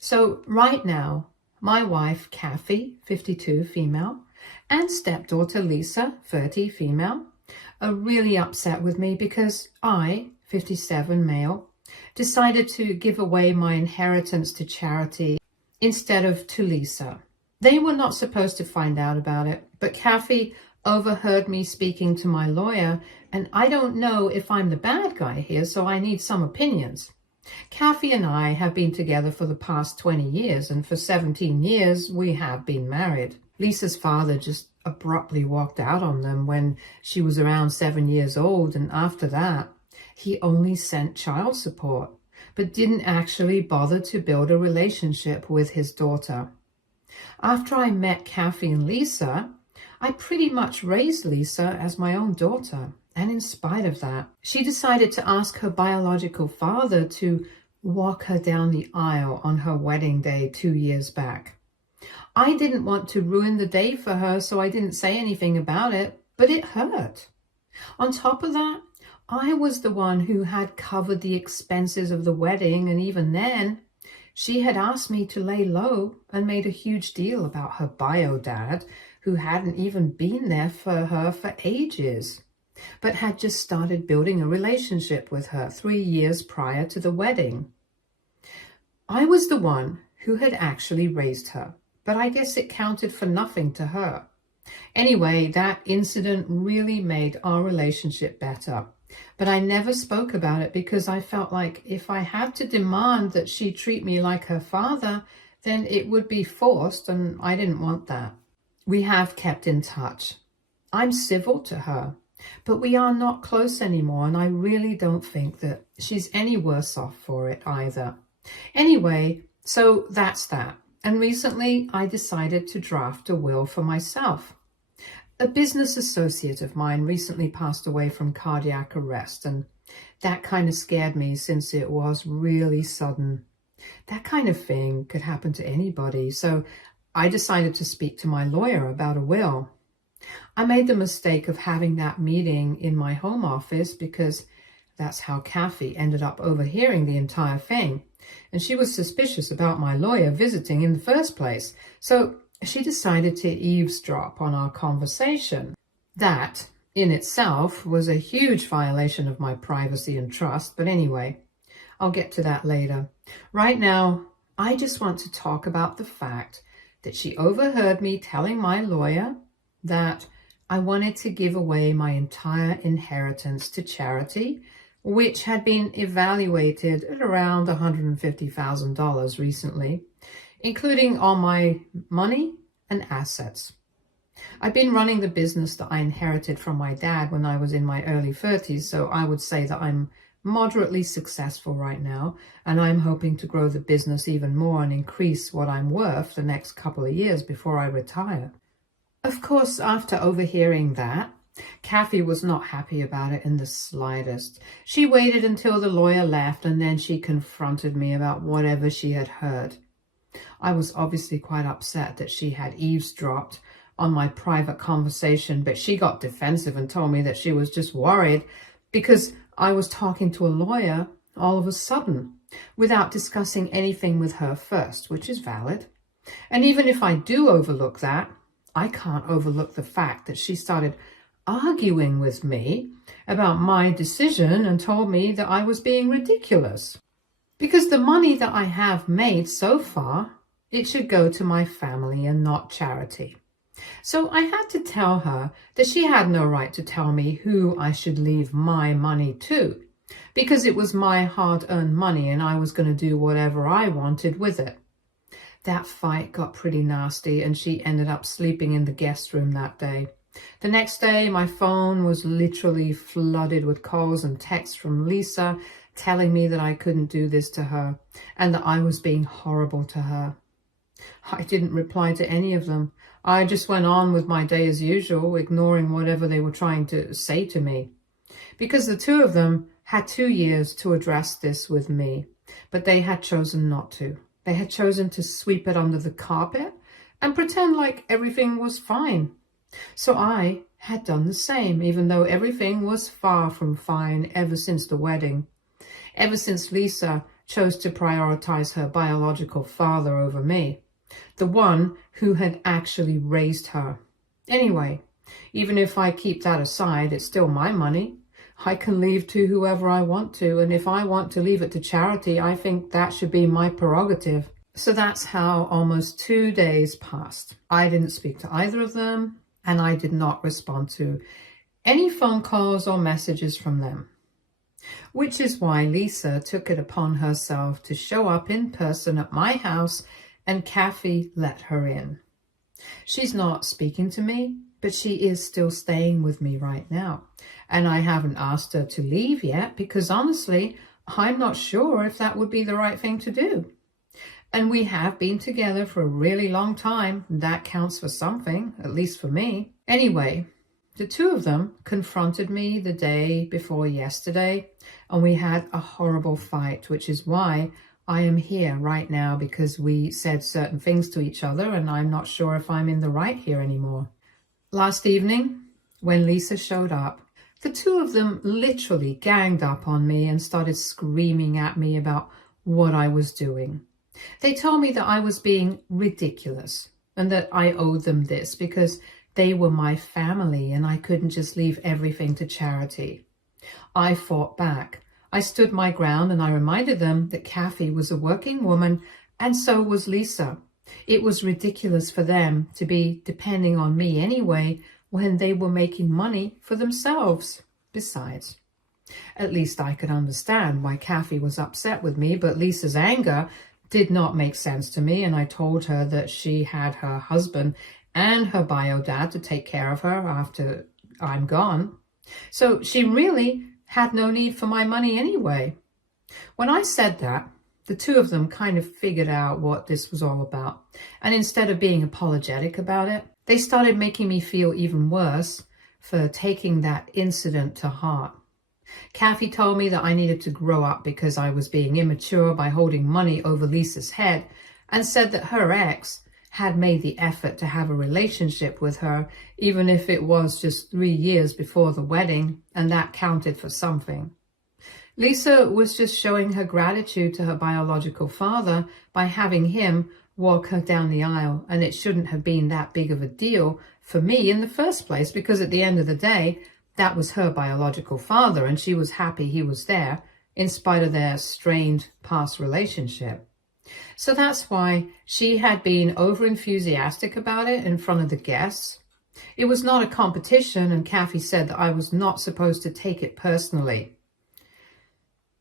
So right now, my wife, Kathy, 52, female, and stepdaughter, Lisa, 30, female, are really upset with me because I, 57, male, decided to give away my inheritance to charity instead of to Lisa. They were not supposed to find out about it, but Kathy overheard me speaking to my lawyer, and I don't know if I'm the bad guy here, so I need some opinions. Kathy and I have been together for the past 20 years, and for 17 years we have been married. Lisa's father just abruptly walked out on them when she was around 7 years old, and after that, he only sent child support, but didn't actually bother to build a relationship with his daughter. After I met Kathy and Lisa, I pretty much raised Lisa as my own daughter. And in spite of that, she decided to ask her biological father to walk her down the aisle on her wedding day 2 years back. I didn't want to ruin the day for her, so I didn't say anything about it, but it hurt. On top of that, I was the one who had covered the expenses of the wedding, and even then, she had asked me to lay low and made a huge deal about her bio dad, who hadn't even been there for her for ages, but had just started building a relationship with her 3 years prior to the wedding. I was the one who had actually raised her, but I guess it counted for nothing to her. Anyway, that incident really made our relationship better, but I never spoke about it because I felt like if I had to demand that she treat me like her father, then it would be forced, and I didn't want that. We have kept in touch. I'm civil to her, but we are not close anymore, and I really don't think that she's any worse off for it either. Anyway, so that's that. And recently I decided to draft a will for myself. A business associate of mine recently passed away from cardiac arrest, and that kind of scared me since it was really sudden. That kind of thing could happen to anybody, so I decided to speak to my lawyer about a will. I made the mistake of having that meeting in my home office because that's how Kathy ended up overhearing the entire thing. And she was suspicious about my lawyer visiting in the first place. So she decided to eavesdrop on our conversation. That, in itself, was a huge violation of my privacy and trust. But anyway, I'll get to that later. Right now, I just want to talk about the fact that she overheard me telling my lawyer that I wanted to give away my entire inheritance to charity, which had been evaluated at around $150,000 recently, including all my money and assets. I've been running the business that I inherited from my dad when I was in my early 30s, so I would say that I'm moderately successful right now, and I'm hoping to grow the business even more and increase what I'm worth the next couple of years before I retire. Of course, after overhearing that, Kathy was not happy about it in the slightest. She waited until the lawyer left, and then she confronted me about whatever she had heard. I was obviously quite upset that she had eavesdropped on my private conversation, but she got defensive and told me that she was just worried because I was talking to a lawyer all of a sudden without discussing anything with her first, which is valid. And even if I do overlook that, I can't overlook the fact that she started arguing with me about my decision and told me that I was being ridiculous. Because the money that I have made so far, it should go to my family and not charity. So I had to tell her that she had no right to tell me who I should leave my money to, because it was my hard-earned money and I was going to do whatever I wanted with it. That fight got pretty nasty, and she ended up sleeping in the guest room that day. The next day, my phone was literally flooded with calls and texts from Lisa telling me that I couldn't do this to her and that I was being horrible to her. I didn't reply to any of them. I just went on with my day as usual, ignoring whatever they were trying to say to me. Because the two of them had 2 years to address this with me, but they had chosen not to. They had chosen to sweep it under the carpet and pretend like everything was fine. So I had done the same, even though everything was far from fine ever since the wedding. Ever since Lisa chose to prioritize her biological father over me, the one who had actually raised her. Anyway, even if I keep that aside, it's still my money. I can leave to whoever I want to, and if I want to leave it to charity, I think that should be my prerogative. So that's how almost 2 days passed. I didn't speak to either of them, and I did not respond to any phone calls or messages from them. Which is why Lisa took it upon herself to show up in person at my house, and Kathy let her in. She's not speaking to me, but she is still staying with me right now. And I haven't asked her to leave yet because honestly, I'm not sure if that would be the right thing to do. And we have been together for a really long time. That counts for something, at least for me. Anyway, the two of them confronted me the day before yesterday, and we had a horrible fight, which is why I am here right now, because we said certain things to each other and I'm not sure if I'm in the right here anymore. Last evening, when Lisa showed up, the two of them literally ganged up on me and started screaming at me about what I was doing. They told me that I was being ridiculous and that I owed them this because they were my family and I couldn't just leave everything to charity. I fought back. I stood my ground and I reminded them that Kathy was a working woman and so was Lisa. It was ridiculous for them to be depending on me anyway when they were making money for themselves. Besides, at least I could understand why Kathy was upset with me, but Lisa's anger did not make sense to me, and I told her that she had her husband and her bio dad to take care of her after I'm gone. So she really had no need for my money anyway. When I said that, the two of them kind of figured out what this was all about. And instead of being apologetic about it, they started making me feel even worse for taking that incident to heart. Kathy told me that I needed to grow up because I was being immature by holding money over Lisa's head, and said that her ex had made the effort to have a relationship with her, even if it was just 3 years before the wedding, and that counted for something. Lisa was just showing her gratitude to her biological father by having him walk her down the aisle, and it shouldn't have been that big of a deal for me in the first place, because at the end of the day, that was her biological father, and she was happy he was there, in spite of their strained past relationship. So that's why she had been over-enthusiastic about it in front of the guests. It was not a competition, and Kathy said that I was not supposed to take it personally.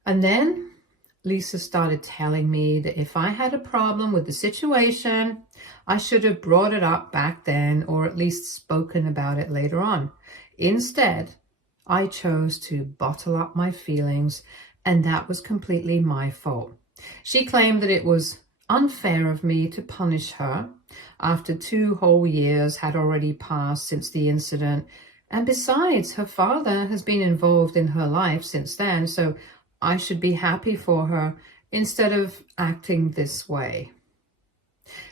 And then Lisa started telling me that if I had a problem with the situation, I should have brought it up back then, or at least spoken about it later on. Instead, I chose to bottle up my feelings, and that was completely my fault. She claimed that it was unfair of me to punish her after 2 whole years had already passed since the incident. And besides, her father has been involved in her life since then, so I should be happy for her instead of acting this way.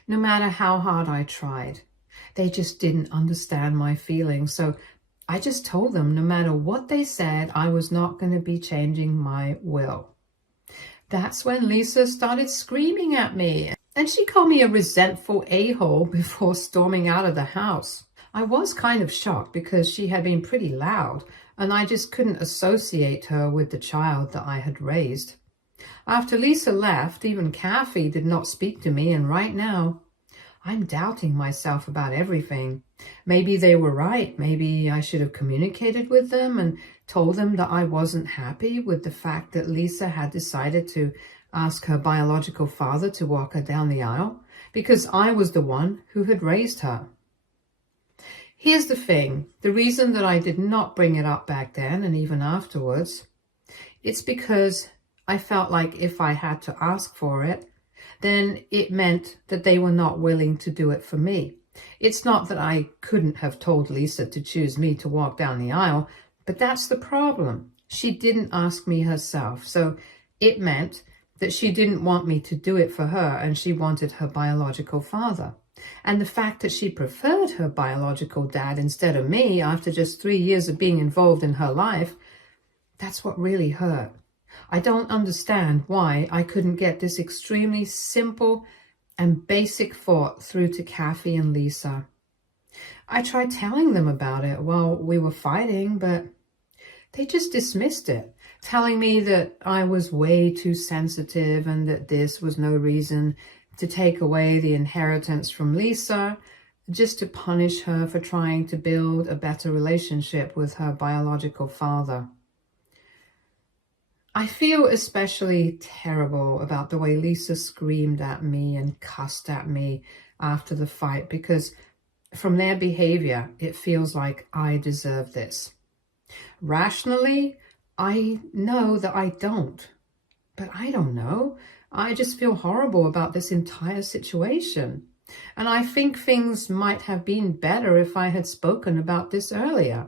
No matter how hard I tried, they just didn't understand my feelings. So I just told them no matter what they said, I was not going to be changing my will. That's when Lisa started screaming at me, and she called me a resentful a-hole before storming out of the house. I was kind of shocked because she had been pretty loud, and I just couldn't associate her with the child that I had raised. After Lisa left, even Kathy did not speak to me, and right now, I'm doubting myself about everything. Maybe they were right. Maybe I should have communicated with them and told them that I wasn't happy with the fact that Lisa had decided to ask her biological father to walk her down the aisle, because I was the one who had raised her. Here's the thing. The reason that I did not bring it up back then and even afterwards, it's because I felt like if I had to ask for it, then it meant that they were not willing to do it for me. It's not that I couldn't have told Lisa to choose me to walk down the aisle, but that's the problem. She didn't ask me herself, so it meant that she didn't want me to do it for her, and she wanted her biological father. And the fact that she preferred her biological dad instead of me after just 3 years of being involved in her life, that's what really hurt. I don't understand why I couldn't get this extremely simple and basic thought through to Kathy and Lisa. I tried telling them about it while we were fighting, but they just dismissed it, telling me that I was way too sensitive and that this was no reason to take away the inheritance from Lisa, just to punish her for trying to build a better relationship with her biological father. I feel especially terrible about the way Lisa screamed at me and cussed at me after the fight, because from their behavior, it feels like I deserve this. Rationally, I know that I don't, but I don't know. I just feel horrible about this entire situation. And I think things might have been better if I had spoken about this earlier.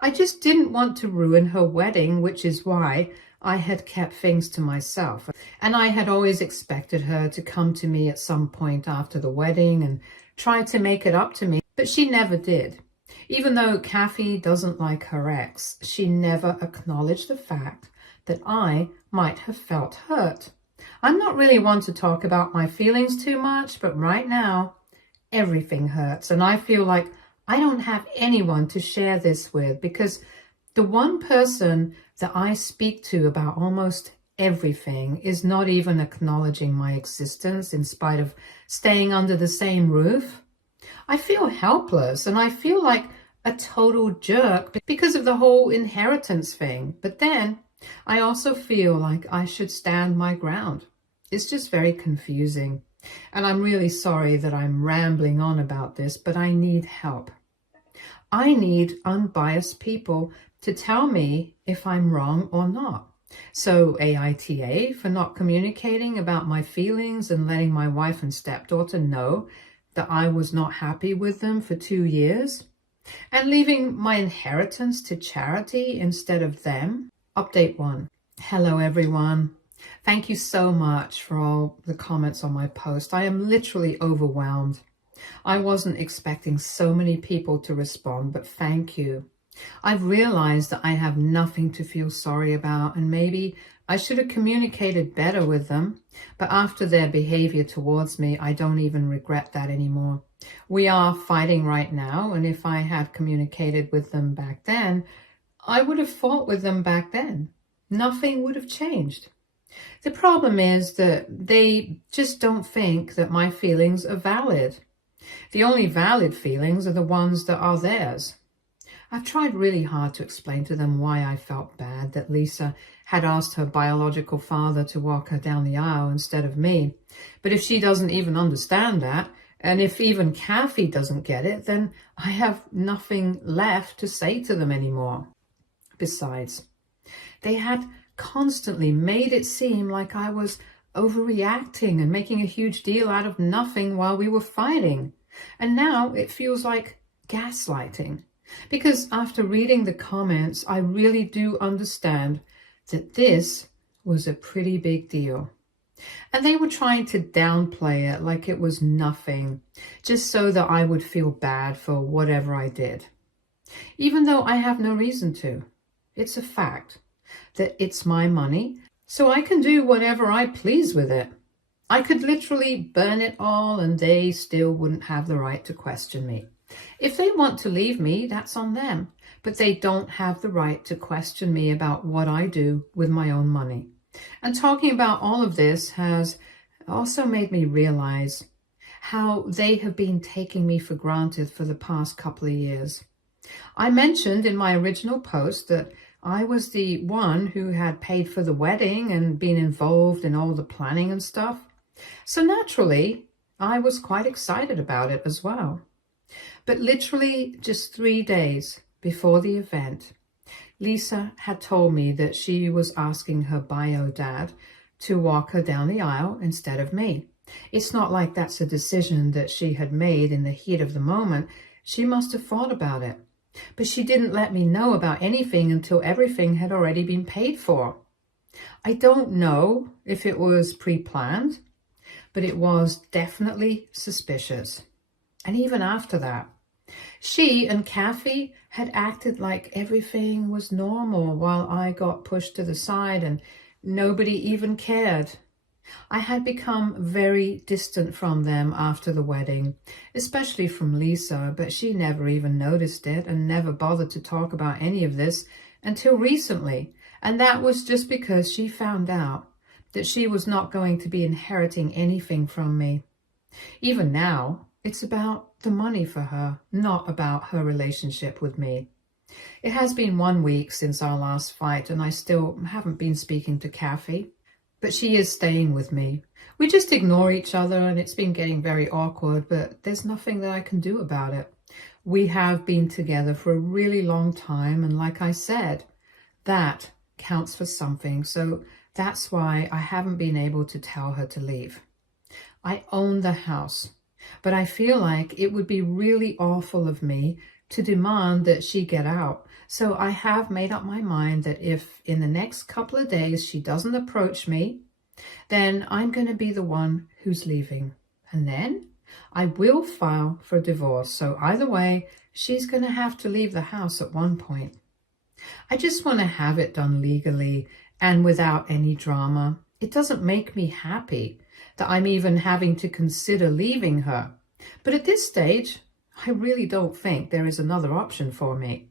I just didn't want to ruin her wedding, which is why I had kept things to myself. And I had always expected her to come to me at some point after the wedding and try to make it up to me, but she never did. Even though Kathy doesn't like her ex, she never acknowledged the fact that I might have felt hurt. I'm not really one to talk about my feelings too much, but right now, everything hurts. And I feel like I don't have anyone to share this with, because the one person that I speak to about almost everything is not even acknowledging my existence in spite of staying under the same roof. I feel helpless and I feel like a total jerk because of the whole inheritance thing. But then I also feel like I should stand my ground. It's just very confusing. And I'm really sorry that I'm rambling on about this, but I need help. I need unbiased people to tell me if I'm wrong or not. So AITA for not communicating about my feelings and letting my wife and stepdaughter know that I was not happy with them for 2 years, and leaving my inheritance to charity instead of them. Update 1. Hello everyone. Thank you so much for all the comments on my post. I am literally overwhelmed. I wasn't expecting so many people to respond, but thank you. I've realized that I have nothing to feel sorry about, and maybe I should have communicated better with them, but after their behavior towards me, I don't even regret that anymore. We are fighting right now, and if I had communicated with them back then, I would have fought with them back then. Nothing would have changed. The problem is that they just don't think that my feelings are valid. The only valid feelings are the ones that are theirs. I've tried really hard to explain to them why I felt bad that Lisa had asked her biological father to walk her down the aisle instead of me. But if she doesn't even understand that, and if even Kathy doesn't get it, then I have nothing left to say to them anymore. Besides, they had constantly made it seem like I was overreacting and making a huge deal out of nothing while we were fighting. And now it feels like gaslighting. Because after reading the comments, I really do understand that this was a pretty big deal. And they were trying to downplay it like it was nothing, just so that I would feel bad for whatever I did. Even though I have no reason to. It's a fact that it's my money, so I can do whatever I please with it. I could literally burn it all and they still wouldn't have the right to question me. If they want to leave me, that's on them, but they don't have the right to question me about what I do with my own money. And talking about all of this has also made me realize how they have been taking me for granted for the past couple of years. I mentioned in my original post that I was the one who had paid for the wedding and been involved in all the planning and stuff. So naturally, I was quite excited about it as well. But literally just 3 days before the event, Lisa had told me that she was asking her bio dad to walk her down the aisle instead of me. It's not like that's a decision that she had made in the heat of the moment. She must have thought about it. But she didn't let me know about anything until everything had already been paid for. I don't know if it was pre-planned, but it was definitely suspicious. And even after that, She and Kathy had acted like everything was normal while I got pushed to the side and nobody even cared. I had become very distant from them after the wedding, especially from Lisa, but she never even noticed it and never bothered to talk about any of this until recently. And that was just because she found out that she was not going to be inheriting anything from me. Even now, it's about the money for her, not about her relationship with me. It has been 1 week since our last fight, and I still haven't been speaking to Kathy. But she is staying with me. We just ignore each other and it's been getting very awkward, but there's nothing that I can do about it. We have been together for a really long time, and like I said, that counts for something. So that's why I haven't been able to tell her to leave. I own the house, but I feel like it would be really awful of me to demand that she get out. So I have made up my mind that if in the next couple of days she doesn't approach me, then I'm going to be the one who's leaving. And then I will file for divorce. So either way, she's going to have to leave the house at one point. I just want to have it done legally and without any drama. It doesn't make me happy that I'm even having to consider leaving her. But at this stage, I really don't think there is another option for me.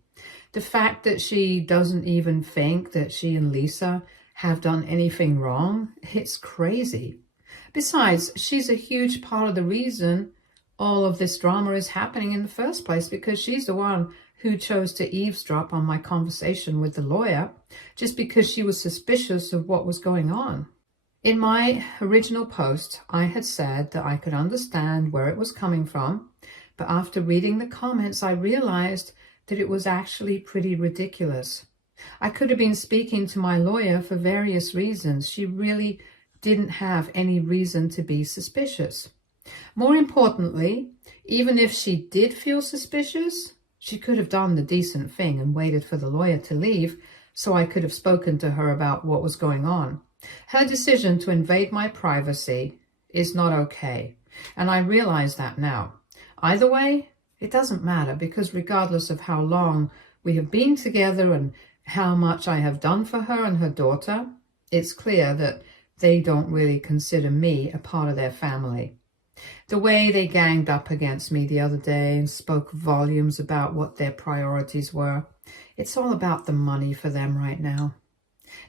The fact that she doesn't even think that she and Lisa have done anything wrong, it's crazy. Besides, she's a huge part of the reason all of this drama is happening in the first place, because she's the one who chose to eavesdrop on my conversation with the lawyer just because she was suspicious of what was going on. In my original post, I had said that I could understand where it was coming from, but after reading the comments, I realized that it was actually pretty ridiculous. I could have been speaking to my lawyer for various reasons. She really didn't have any reason to be suspicious. More importantly, even if she did feel suspicious, she could have done the decent thing and waited for the lawyer to leave so I could have spoken to her about what was going on. Her decision to invade my privacy is not okay, and I realize that now. Either way, it doesn't matter, because regardless of how long we have been together and how much I have done for her and her daughter, it's clear that they don't really consider me a part of their family. The way they ganged up against me the other day and spoke volumes about what their priorities were, it's all about the money for them right now.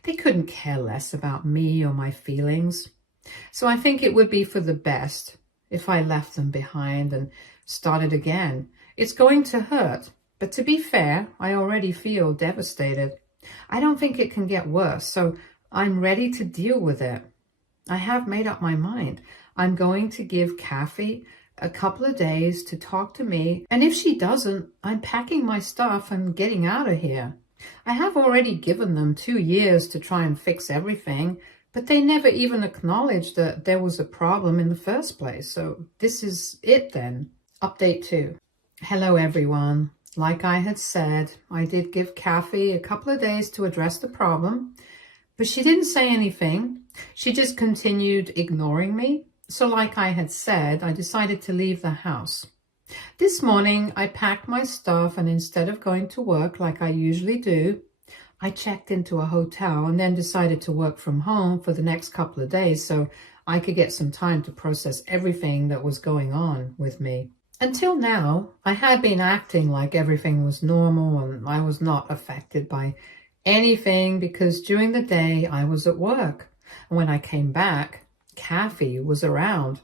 They couldn't care less about me or my feelings. So I think it would be for the best if I left them behind and started again. It's going to hurt, but to be fair, I already feel devastated. I don't think it can get worse, so I'm ready to deal with it. I have made up my mind. I'm going to give Kathy a couple of days to talk to me, and if she doesn't, I'm packing my stuff and getting out of here. I have already given them 2 years to try and fix everything, but they never even acknowledged that there was a problem in the first place. So this is it then. Update 2. Hello everyone. Like I had said, I did give Kathy a couple of days to address the problem, but she didn't say anything. She just continued ignoring me. So like I had said, I decided to leave the house. This morning, I packed my stuff, and instead of going to work like I usually do, I checked into a hotel and then decided to work from home for the next couple of days so I could get some time to process everything that was going on with me. Until now, I had been acting like everything was normal and I was not affected by anything because during the day I was at work. And when I came back, Kathy was around.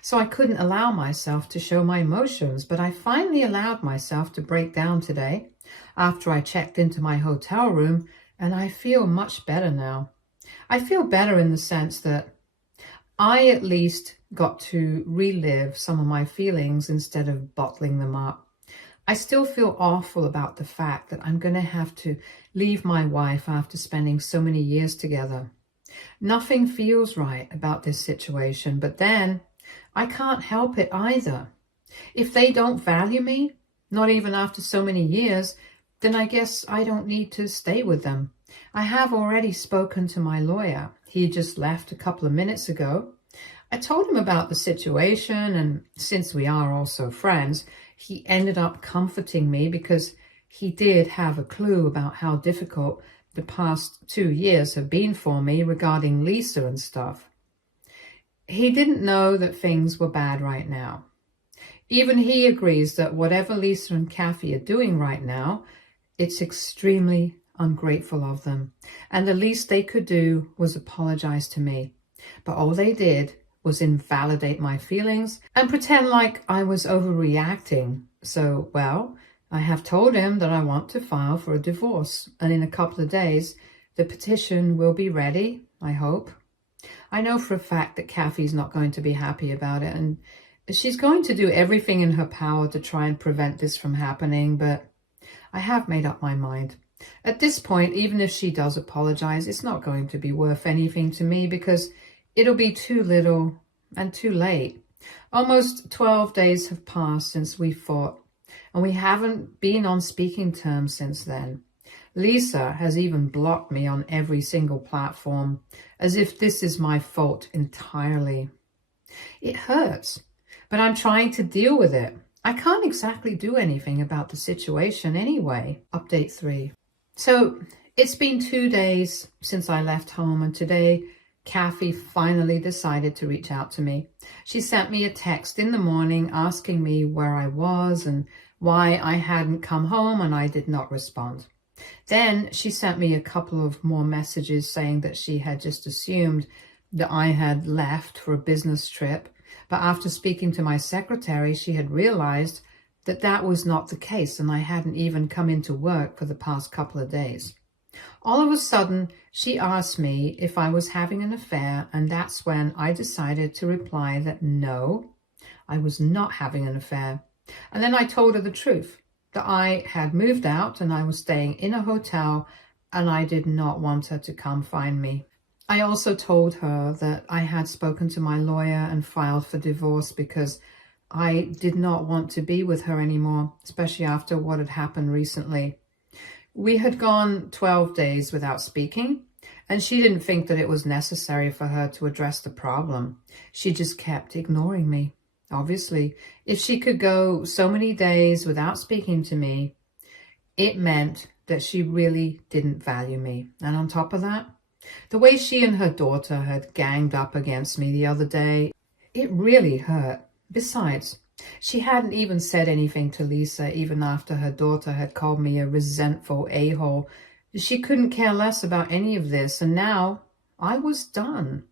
So I couldn't allow myself to show my emotions, but I finally allowed myself to break down today after I checked into my hotel room, and I feel much better now. I feel better in the sense that I at least got to relive some of my feelings instead of bottling them up. I still feel awful about the fact that I'm going to have to leave my wife after spending so many years together. Nothing feels right about this situation, but then I can't help it either. If they don't value me, not even after so many years, then I guess I don't need to stay with them. I have already spoken to my lawyer. He just left a couple of minutes ago. I told him about the situation, and since we are also friends, he ended up comforting me because he did have a clue about how difficult the past 2 years have been for me regarding Lisa and stuff. He didn't know that things were bad right now. Even he agrees that whatever Lisa and Kathy are doing right now, it's extremely ungrateful of them, and the least they could do was apologize to me. But all they did was invalidate my feelings and pretend like I was overreacting. So, well, I have told him that I want to file for a divorce, and in a couple of days, the petition will be ready, I hope. I know for a fact that Kathy's not going to be happy about it, and she's going to do everything in her power to try and prevent this from happening, but I have made up my mind. At this point, even if she does apologize, it's not going to be worth anything to me because it'll be too little and too late. Almost 12 days have passed since we fought, and we haven't been on speaking terms since then. Lisa has even blocked me on every single platform, as if this is my fault entirely. It hurts, but I'm trying to deal with it. I can't exactly do anything about the situation anyway. Update 3. So it's been 2 days since I left home, and today Kathy finally decided to reach out to me. She sent me a text in the morning asking me where I was and why I hadn't come home, and I did not respond. Then she sent me a couple of more messages saying that she had just assumed that I had left for a business trip, but after speaking to my secretary, she had realized that that was not the case, and I hadn't even come into work for the past couple of days. All of a sudden, she asked me if I was having an affair, and that's when I decided to reply that no, I was not having an affair. And then I told her the truth, that I had moved out and I was staying in a hotel, and I did not want her to come find me. I also told her that I had spoken to my lawyer and filed for divorce because I did not want to be with her anymore, especially after what had happened recently. We had gone 12 days without speaking, and she didn't think that it was necessary for her to address the problem. She just kept ignoring me. Obviously, if she could go so many days without speaking to me, it meant that she really didn't value me. And on top of that, the way she and her daughter had ganged up against me the other day, it really hurt. Besides, she hadn't even said anything to Lisa even after her daughter had called me a resentful a-hole. She couldn't care less about any of this, and now I was done.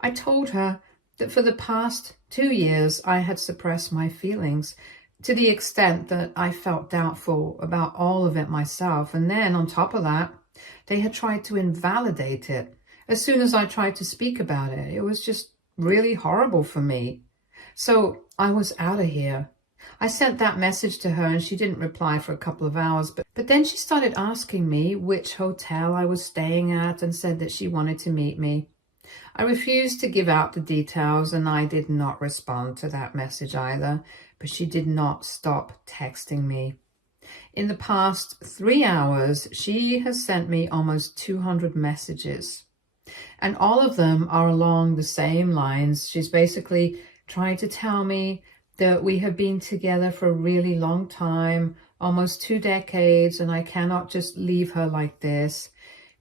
I told her that for the past 2 years I had suppressed my feelings to the extent that I felt doubtful about all of it myself, and then on top of that, they had tried to invalidate it. As soon as I tried to speak about it, it was just really horrible for me. So I was out of here. I sent that message to her and she didn't reply for a couple of hours, but then she started asking me which hotel I was staying at and said that she wanted to meet me. I refused to give out the details, and I did not respond to that message either, but she did not stop texting me. In the past 3 hours, she has sent me almost 200 messages, and all of them are along the same lines. She's basically trying to tell me that we have been together for a really long time, almost 2 decades, and I cannot just leave her like this.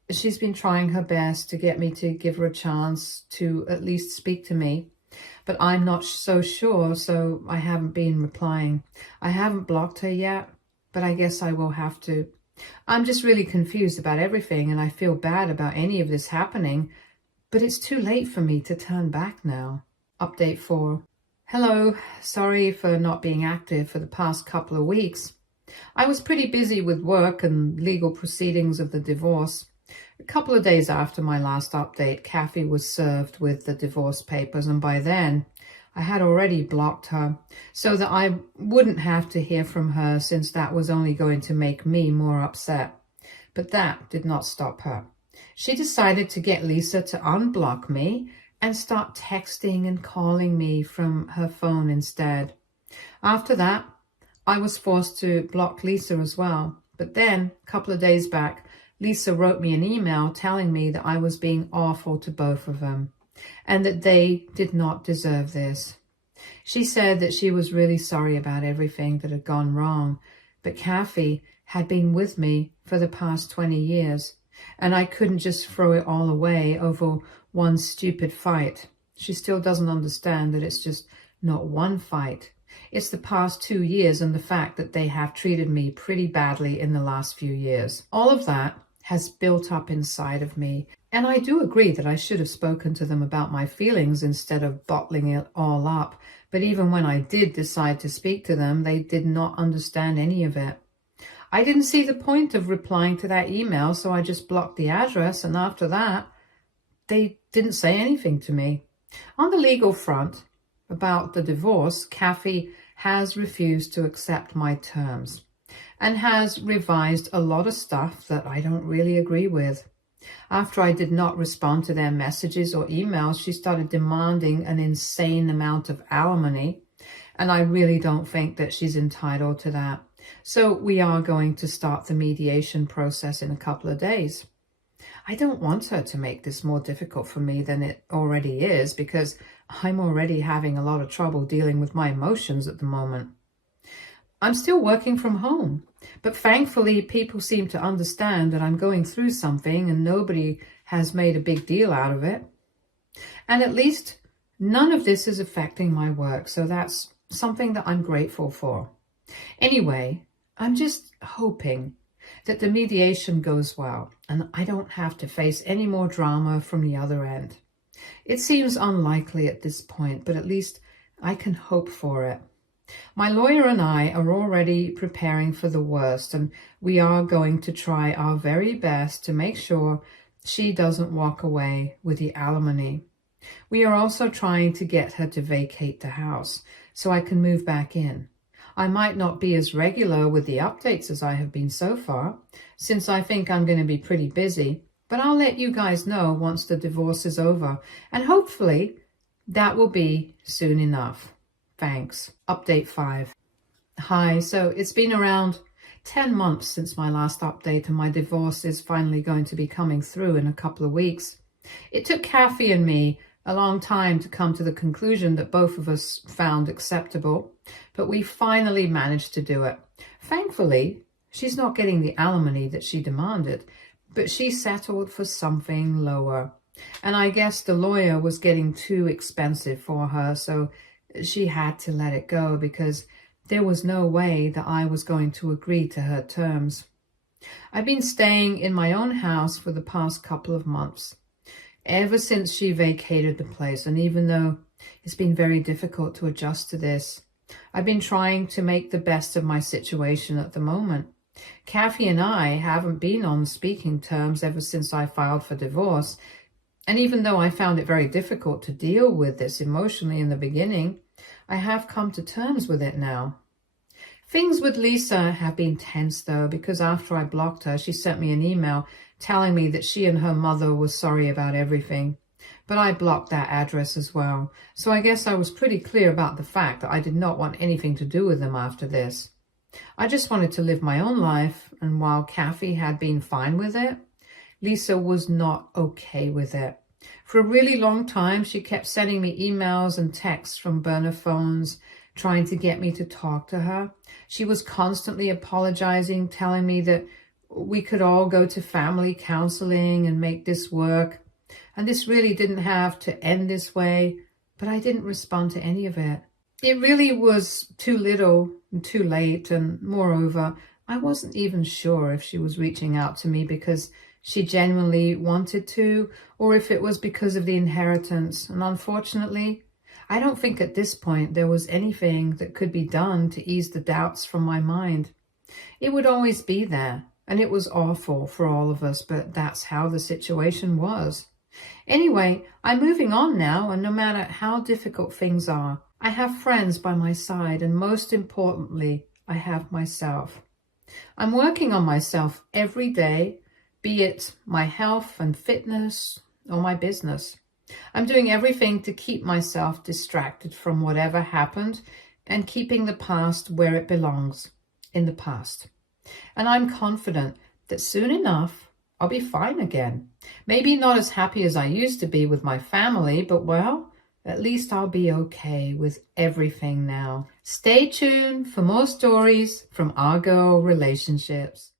She's been trying her best to get me to give her a chance to at least speak to me, but I'm not so sure, so I haven't been replying. I haven't blocked her yet, but I guess I will have to. I'm just really confused about everything, and I feel bad about any of this happening, but it's too late for me to turn back now. Update 4. Hello, sorry for not being active for the past couple of weeks. I was pretty busy with work and legal proceedings of the divorce. A couple of days after my last update, Kathy was served with the divorce papers, and by then I had already blocked her so that I wouldn't have to hear from her, since that was only going to make me more upset. But that did not stop her. She decided to get Lisa to unblock me and start texting and calling me from her phone instead. After that, I was forced to block Lisa as well. But then, a couple of days back, Lisa wrote me an email telling me that I was being awful to both of them. and that they did not deserve this. She said that she was really sorry about everything that had gone wrong, but Kathy had been with me for the past 20 years, and I couldn't just throw it all away over one stupid fight. She still doesn't understand that it's just not one fight. It's the past 2 years and the fact that they have treated me pretty badly in the last few years. All of that has built up inside of me, and I do agree that I should have spoken to them about my feelings instead of bottling it all up. But even when I did decide to speak to them, they did not understand any of it. I didn't see the point of replying to that email, so I just blocked the address, and after that, they didn't say anything to me. On the legal front, about the divorce, Kathy has refused to accept my terms and has revised a lot of stuff that I don't really agree with. After I did not respond to their messages or emails, she started demanding an insane amount of alimony, and I really don't think that she's entitled to that. So we are going to start the mediation process in a couple of days. I don't want her to make this more difficult for me than it already is, because I'm already having a lot of trouble dealing with my emotions at the moment. I'm still working from home, but thankfully people seem to understand that I'm going through something and nobody has made a big deal out of it. And at least none of this is affecting my work, so that's something that I'm grateful for. Anyway, I'm just hoping that the mediation goes well and I don't have to face any more drama from the other end. It seems unlikely at this point, but at least I can hope for it. My lawyer and I are already preparing for the worst, and we are going to try our very best to make sure she doesn't walk away with the alimony. We are also trying to get her to vacate the house so I can move back in. I might not be as regular with the updates as I have been so far, since I think I'm going to be pretty busy, but I'll let you guys know once the divorce is over, and hopefully that will be soon enough. Thanks. Update 5. Hi, so it's been around 10 months since my last update, and my divorce is finally going to be coming through in a couple of weeks. It took Kathy and me a long time to come to the conclusion that both of us found acceptable, but we finally managed to do it. Thankfully, she's not getting the alimony that she demanded, but she settled for something lower. And I guess the lawyer was getting too expensive for her, so she had to let it go because there was no way that I was going to agree to her terms. I've been staying in my own house for the past couple of months, ever since she vacated the place, and even though it's been very difficult to adjust to this, I've been trying to make the best of my situation at the moment. Kathy and I haven't been on speaking terms ever since I filed for divorce, and even though I found it very difficult to deal with this emotionally in the beginning, I have come to terms with it now. Things with Lisa have been tense though, because after I blocked her, she sent me an email telling me that she and her mother were sorry about everything. But I blocked that address as well, so I guess I was pretty clear about the fact that I did not want anything to do with them after this. I just wanted to live my own life, and while Kathy had been fine with it, Lisa was not okay with it. For a really long time, she kept sending me emails and texts from burner phones, trying to get me to talk to her. She was constantly apologizing, telling me that we could all go to family counseling and make this work. And this really didn't have to end this way, but I didn't respond to any of it. It really was too little and too late, and moreover, I wasn't even sure if she was reaching out to me because she genuinely wanted to, or if it was because of the inheritance. And unfortunately, I don't think at this point there was anything that could be done to ease the doubts from my mind. It would always be there, and it was awful for all of us, but that's how the situation was. Anyway, I'm moving on now, and no matter how difficult things are, I have friends by my side, and most importantly, I have myself. I'm working on myself every day, be it my health and fitness or my business. I'm doing everything to keep myself distracted from whatever happened and keeping the past where it belongs, in the past. And I'm confident that soon enough, I'll be fine again. Maybe not as happy as I used to be with my family, but well, at least I'll be okay with everything now. Stay tuned for more stories from our girl relationships.